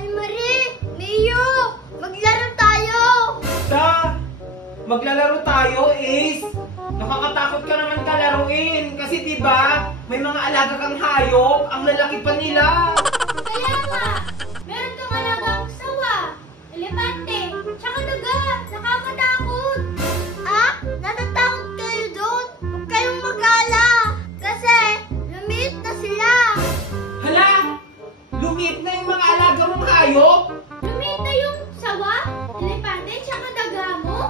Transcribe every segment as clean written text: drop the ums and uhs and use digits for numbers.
Almarie, Mio, maglaro tayo! Maglalaro tayo, Ace. Nakakatakot ka naman kalaruin. Kasi diba, may mga alaga kang hayop. Ang lalaki pa nila. Kaya nga, meron kang alagang sawa, elepante, tsaka daga. Nakakatakot. Ah? Natatakot kayo doon? Huwag kayong mag-ala. Kasi, lumiit na sila. Hala! Lumiit na yung mga alaga mong hayop. Lumiit na yung sawa, elepante, tsaka daga mo?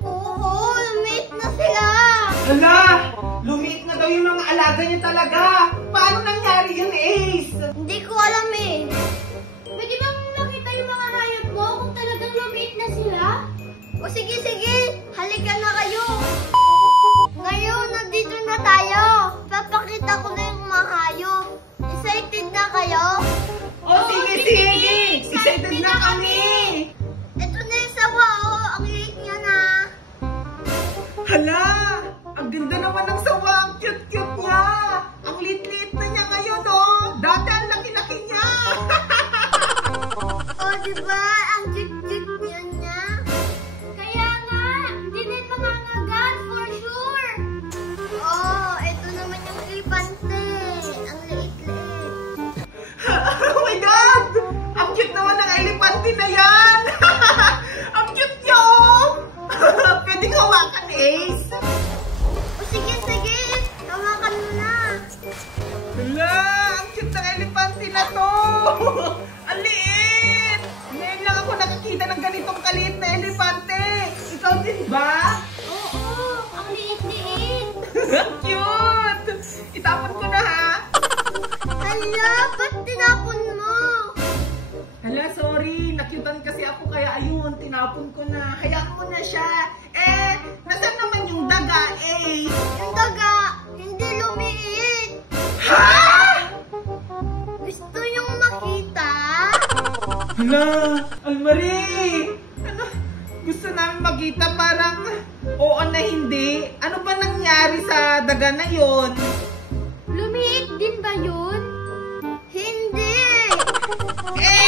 Oo, lumiit na sila. Hala! Lumiit na daw yung mga alaga niya talaga. Paano nangyari yun, Ace? Hindi ko alam eh. Pwede bang makita yung mga hayop mo kung talagang lumiit na sila? O sige, halika na kayo. Ngayon, nandito na tayo. Papakita ko na yung mga hayop. Excited na kayo? O sige! Excited na kami! Ito na yung sawa, oh. Ang liit niya na. Hala! Ang ganda naman ng sawa. Ang cute-cute niya. Ang liit-liit na niya ngayon, oh. Dati ang laki-laki niya. Oh, diba? Ang cute-cute niya. Kaya nga, hindi na yung mangangagat, for sure. Oh, ito naman yung elepante. Ang liit-liit. Oh my God! Ang cute naman ng elepante na yan. Ang cute niya, oh. Pwedeng hawakan, Ace. O sige, hawakan mo na. Hala! Ang cute ng elepante na to. Ang liit! Ngayon lang ako nakakita ng ganitong kaliit na elepante. Ikaw din ba? Oo, ang liit-liit. Ang cute! Itapon ko na, ha? Hala, ba't tinapon mo? Hala, sorry. Nakyutan kasi ako kaya ayun, tinapon ko na. Hayaan mo na siya. Eh, nasaan naman yung daga, eh? Yung daga, hindi lumiit. Ha? Gusto yung makita? Hala, Almarie! Ano? Gusto namin makita parang oo na hindi. Ano ba nangyari sa daga na yon? Lumiit din ba yun? Hindi. Eh,